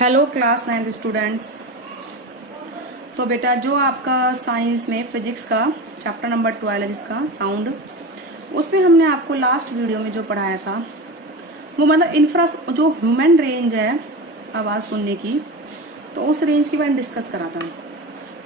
Hello class 9 students. तो बेटा जो आपका साइंस में फिजिक्स का चैप्टर नंबर 12 है जिसका साउंड, उसमें हमने आपको लास्ट वीडियो में जो पढ़ाया था वो मतलब इंफ्रा जो ह्यूमन रेंज है आवाज़ सुनने की, तो उस रेंज के बारे में डिस्कस करा था।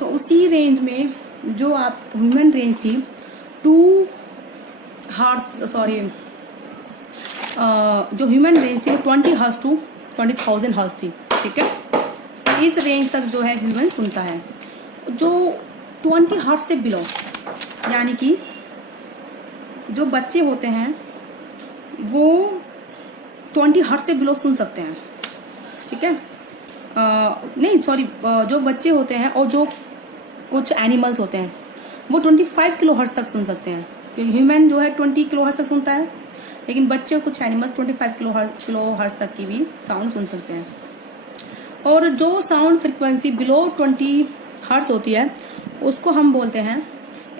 तो उसी रेंज में जो आप ह्यूमन रेंज थी 2 हर्ट्ज जो ह्यूमन रेंज थी वो 20 हर्ट्ज टू 20,000 हर्ट्ज थी। ठीक है, इस रेंज तक जो है ह्यूमन सुनता है। जो 20 हर्ट्ज से बिलो यानी कि जो बच्चे होते हैं वो 20 हर्ट्ज से बिलो सुन सकते हैं। ठीक है, नहीं सॉरी, जो बच्चे होते हैं और जो कुछ एनिमल्स होते हैं वो 25 किलो हर्ट्ज तक सुन सकते हैं, क्योंकि ह्यूमन जो है 20 किलो हर्ट्ज तक सुनता है, लेकिन बच्चे कुछ एनिमल्स 25 किलो हर्ट्ज तक की भी साउंड सुन सकते हैं। और जो साउंड फ्रिक्वेंसी बिलो 20 हर्ट्ज होती है उसको हम बोलते हैं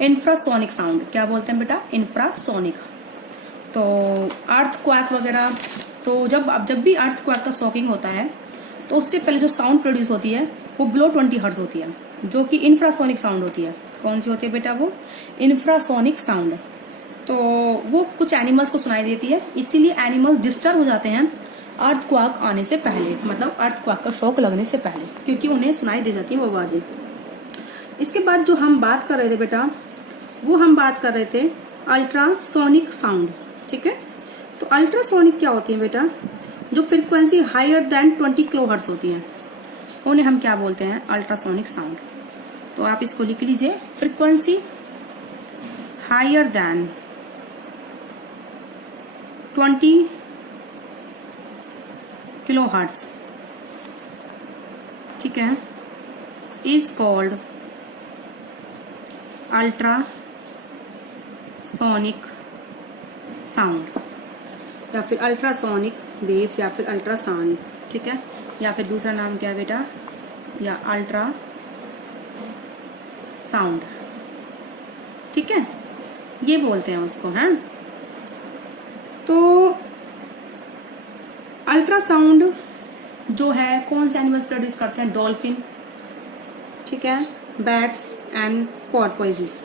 इंफ्रासोनिक साउंड। क्या बोलते हैं बेटा? इंफ्रासोनिक। तो अर्थ क्वैक वगैरह, तो जब भी अर्थ क्वैक का शॉकिंग होता है तो उससे पहले जो साउंड प्रोड्यूस होती है वो बिलो 20 हर्ट्ज होती है, जो कि इंफ्रासोनिक साउंड होती है। कौन सी होती है बेटा? वो इंफ्रासोनिक साउंड। तो वो कुछ एनिमल्स को सुनाई देती है, इसीलिए एनिमल्स डिस्टर्ब हो जाते हैं अर्थ क्वाक आने से पहले, मतलब अर्थ क्वाक का शॉक लगने से पहले, क्योंकि उन्हें सुनाई दे जाती है वो आवाजें। इसके बाद जो हम बात कर रहे थे बेटा, वो हम बात कर रहे थे अल्ट्रासोनिक साउंड। ठीक है, तो अल्ट्रासोनिक क्या होती है बेटा? जो frequency higher than 20 kilo hertz होती है उन्हें हम क्या बोलते हैं? Ultrasonic sound. तो आप इसको लिख लीजिए, frequency higher than 20 kilo hertz, ठीक है, इज कॉल्ड अल्ट्रासोनिक साउंड, या फिर अल्ट्रासोनिक वेव्स, या फिर अल्ट्रासाउंड। ठीक है, या फिर दूसरा नाम क्या है बेटा? या अल्ट्रा साउंड। ठीक है, ये बोलते हैं उसको। हैं, तो अल्ट्रासाउंड जो है कौन से एनिमल्स प्रोड्यूस करते हैं? डॉल्फिन, ठीक है, बैट्स एंड पोर्पोइसेस।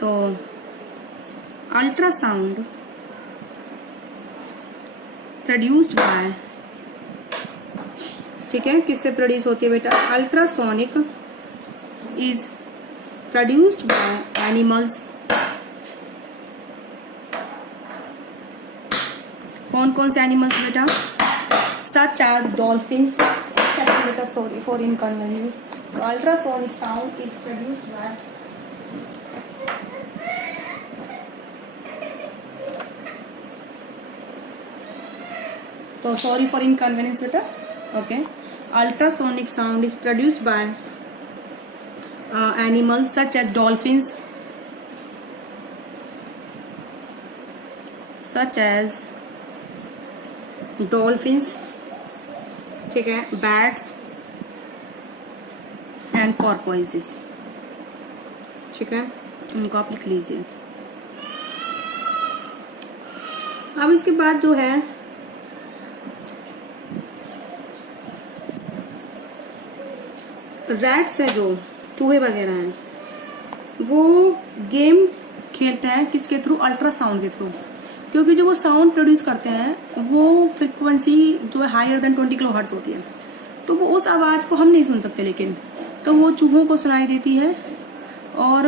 तो अल्ट्रासाउंड प्रोड्यूस्ड बाय, ठीक है, किससे प्रोड्यूस होती है बेटा? Ultrasonic is produced by animals. कौन कौन से एनिमल्स बेटा? सच एज डॉल्फिन्स, बेटा sorry for inconvenience. Ultrasonic sound is produced by तो सॉरी फॉर इनकन्वीनियंस बेटा। Okay, ultrasonic sound is produced by animals such as dolphins, such as dolphins, ठीक है, bats and पोर्पोइसेस। ठीक है, इनको आप लिख लीजिए। अब इसके बाद जो है रैट्स है, जो चूहे वगैरह हैं, वो गेम खेलते हैं किसके थ्रू? अल्ट्रासाउंड के थ्रू, क्योंकि जो वो साउंड प्रोड्यूस करते हैं वो फ्रिक्वेंसी जो है हायर देन 20 किलो हर्ट्ज होती है, तो वो उस आवाज को हम नहीं सुन सकते, लेकिन तो वो चूहों को सुनाई देती है, और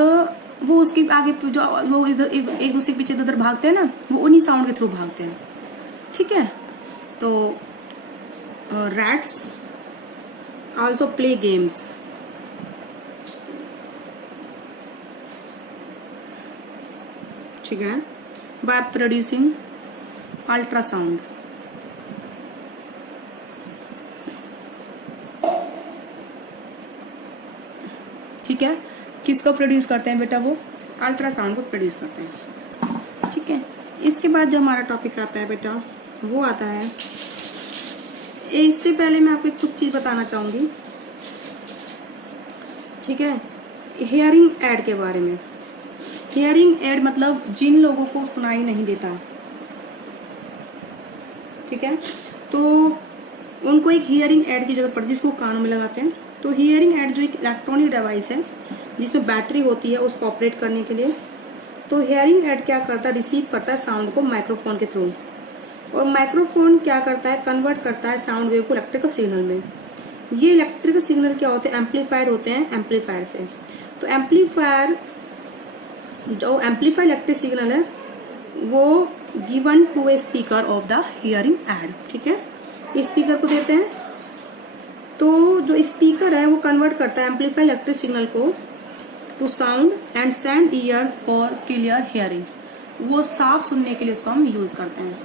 वो उसके आगे जो वो एक दूसरे के पीछे इधर भागते हैं ना, वो उन्हीं साउंड के थ्रू भागते हैं। ठीक है, तो रैट्स आल्सो प्ले गेम्स। ठीक है, by producing ultrasound। ठीक है, किसको प्रोड्यूस करते हैं बेटा? वो अल्ट्रासाउंड को प्रोड्यूस करते हैं। ठीक है, इसके बाद जो हमारा टॉपिक आता है बेटा वो आता है, इससे पहले मैं आपको कुछ चीज बताना चाहूंगी। ठीक है, हियरिंग एड के बारे में। हियरिंग एड मतलब जिन लोगों को सुनाई नहीं देता। ठीक है, तो उनको एक हियरिंग एड की जरूरत पड़ती है जिसको कानों में लगाते हैं। तो हियरिंग एड जो एक इलेक्ट्रॉनिक डिवाइस है जिसमें बैटरी होती है उसको ऑपरेट करने के लिए। तो हियरिंग एड क्या करता है, रिसीव करता है साउंड को माइक्रोफोन के थ्रू, और माइक्रोफोन क्या करता है, कन्वर्ट करता है साउंड वेव को इलेक्ट्रिकल सिग्नल में। ये इलेक्ट्रिकल सिग्नल क्या होते हैं, एम्पलीफाइड होते हैं एम्पलीफायर से। तो एम्पलीफायर जो एम्पलीफाइड इलेक्ट्रिक सिग्नल है वो given to a speaker of the hearing aid. ठीक है, स्पीकर को देते हैं, तो जो स्पीकर है वो कन्वर्ट करता है एम्पलीफाइड इलेक्ट्रिक सिग्नल को to sound and send ear for clear hearing. वो साफ सुनने के लिए उसको हम यूज करते हैं।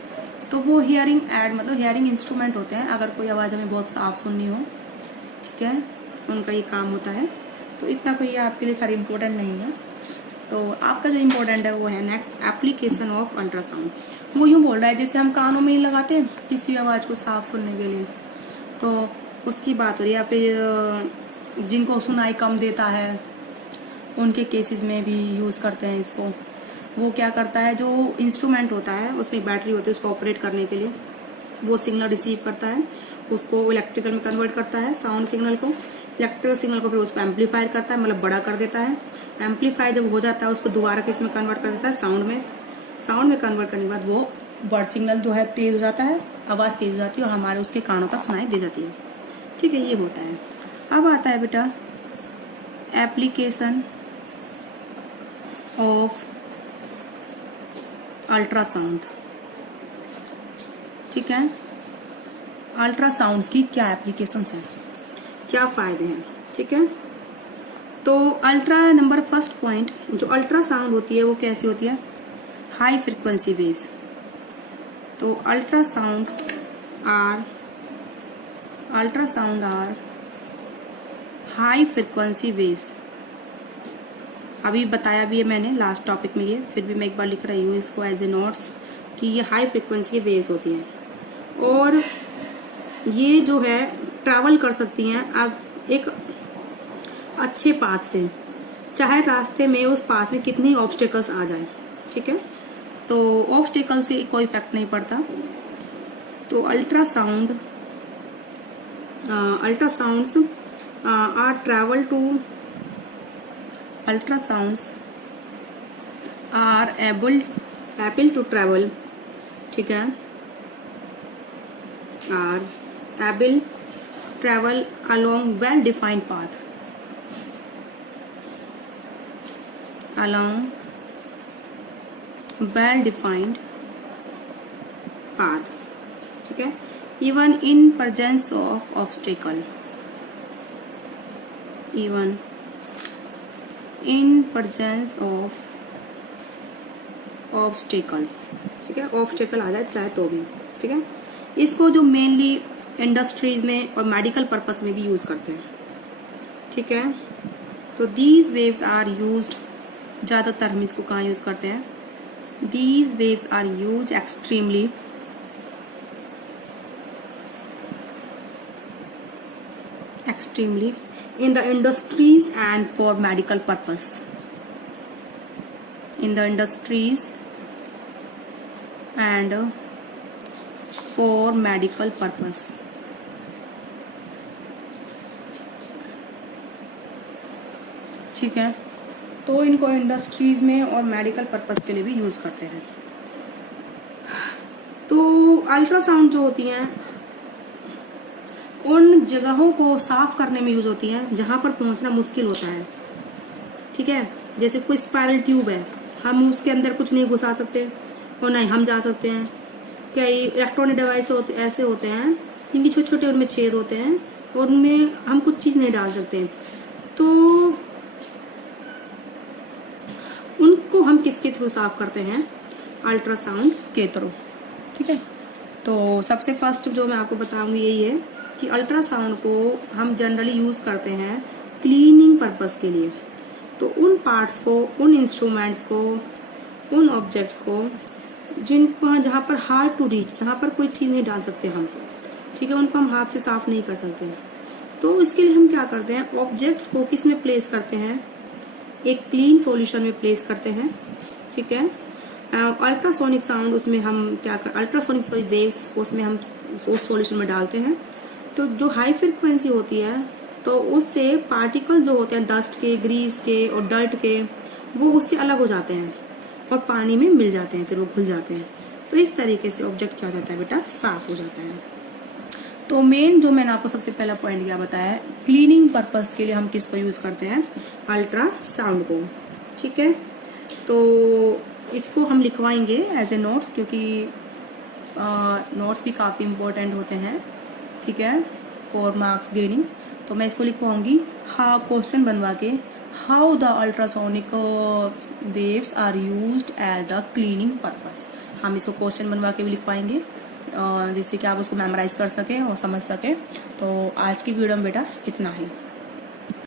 तो वो हियरिंग एड मतलब हियरिंग इंस्ट्रूमेंट होते हैं, अगर कोई आवाज हमें बहुत साफ सुननी हो, ठीक है, उनका ये काम होता है। तो इतना कोई आपके लिए खैर इम्पोर्टेंट नहीं है। तो आपका जो इम्पोर्टेंट है वो है नेक्स्ट एप्लीकेशन ऑफ अल्ट्रासाउंड। वो यूँ बोल रहा है जैसे हम कानों में ही लगाते हैं किसी आवाज को साफ सुनने के लिए, तो उसकी बात हो रही है। या फिर जिनको सुनाई कम देता है उनके केसेस में भी यूज़ करते हैं इसको। वो क्या करता है, जो इंस्ट्रूमेंट होता है उसमें बैटरी होती है, उसको ऑपरेट करने के लिए वो सिग्नल रिसीव करता है, उसको इलेक्ट्रिकल में कन्वर्ट करता है साउंड सिग्नल को, इलेक्ट्रिकल सिग्नल को फिर उसको एम्पलीफायर करता है, मतलब बड़ा कर देता है। एम्पलीफायर जब हो जाता है उसको दोबारा किस में कन्वर्ट कर देता है, साउंड में। साउंड में कन्वर्ट करने के बाद वो वर्ड सिग्नल जो है तेज हो जाता है, आवाज़ तेज हो जाती है और हमारे उसके कानों तक सुनाई दे जाती है। ठीक है, ये होता है। अब आता है बेटा एप्लीकेशन ऑफ अल्ट्रासाउंड। ठीक है, अल्ट्रासाउंड्स की क्या एप्लीकेशंस हैं, क्या फायदे हैं। ठीक है, तो अल्ट्रा नंबर फर्स्ट पॉइंट, जो अल्ट्रासाउंड होती है वो कैसी होती है, हाई फ्रिक्वेंसी वेव्स। तो ultrasound are high frequency waves. अभी बताया भी है मैंने लास्ट टॉपिक में, ये फिर भी मैं एक बार लिख रही हूँ इसको एज ए नोट्स कि ये हाई फ्रिक्वेंसी वेव्स होती हैं और ये जो है ट्रैवल कर सकती हैं एक अच्छे पाथ से, चाहे रास्ते में उस पाथ में कितनी ऑब्स्टेकल्स आ जाए। ठीक है, तो ऑब्स्टेकल से कोई इफेक्ट नहीं पड़ता। तो ultrasounds are travel to ultrasounds are able to travel, ठीक है, are able travel along well defined path, along well defined path, ठीक है, even in presence of obstacle, even in presence of obstacle. ठीक है, obstacle आ जाए चाहे तो भी। ठीक है, इसको जो मेनली इंडस्ट्रीज में और मेडिकल पर्पस में भी यूज करते हैं। ठीक है, तो दीज वेव्स आर यूज्ड, ज़्यादातर हम इसको कहाँ यूज करते हैं, these waves are use extremely in the industries and for medical purpose, in the industries and for medical purpose। ठीक है, तो इनको इंडस्ट्रीज में और मेडिकल पर्पस के लिए भी यूज करते हैं। तो अल्ट्रासाउंड जो होती हैं उन जगहों को साफ करने में यूज होती हैं जहां पर पहुंचना मुश्किल होता है। ठीक है, जैसे कोई स्पाइरल ट्यूब है, हम उसके अंदर कुछ नहीं घुसा सकते और नहीं हम जा सकते हैं। कई इलेक्ट्रॉनिक डिवाइस ऐसे होते हैं जिनकी छोटे छोटे उनमें छेद होते हैं और उनमें हम कुछ चीज नहीं डाल सकते, तो उनको हम किसके थ्रू साफ करते हैं, अल्ट्रासाउंड के थ्रू। ठीक है, तो सबसे फर्स्ट जो मैं आपको बताऊंगी यही है कि अल्ट्रासाउंड को हम जनरली यूज करते हैं क्लीनिंग पर्पस के लिए। तो उन पार्ट्स को, उन इंस्ट्रूमेंट्स को, उन ऑब्जेक्ट्स को जिनको जहाँ पर हार्ड टू रीच, जहाँ पर कोई चीज़ नहीं डाल सकते हम, ठीक है, उनको हम हाथ से साफ नहीं कर सकते, तो इसके लिए हम क्या करते हैं, ऑब्जेक्ट्स को किस में प्लेस करते हैं, एक क्लीन सॉल्यूशन में प्लेस करते हैं। ठीक है, अल्ट्रासोनिक साउंड उसमें हम क्या कर, अल्ट्रासोनिक वेव्स उसमें हम उस सॉल्यूशन में डालते हैं तो जो हाई फ्रिक्वेंसी होती है तो उससे पार्टिकल जो होते हैं डस्ट के, ग्रीस के और डर्ट के, वो उससे अलग हो जाते हैं और पानी में मिल जाते हैं, फिर वो घुल जाते हैं। तो इस तरीके से ऑब्जेक्ट क्या हो जाता है बेटा, साफ हो जाता है। तो मेन जो मैंने आपको सबसे पहला पॉइंट क्या बताया है, क्लीनिंग पर्पस के लिए हम किसको यूज करते हैं, अल्ट्रासाउंड को। ठीक है, तो इसको हम लिखवाएंगे एज ए नोट्स, क्योंकि नोट्स भी काफी इंपॉर्टेंट होते हैं। ठीक है, 4 मार्क्स गेनिंग। तो मैं इसको लिखवाऊंगी, हाँ क्वेश्चन बनवा के, how the ultrasonic waves are used as the cleaning purpose. हम इसको क्वेश्चन बनवा के भी लिखवाएंगे जिससे कि आप उसको मेमोराइज कर सके और समझ सके। तो आज की वीडियो में बेटा इतना ही।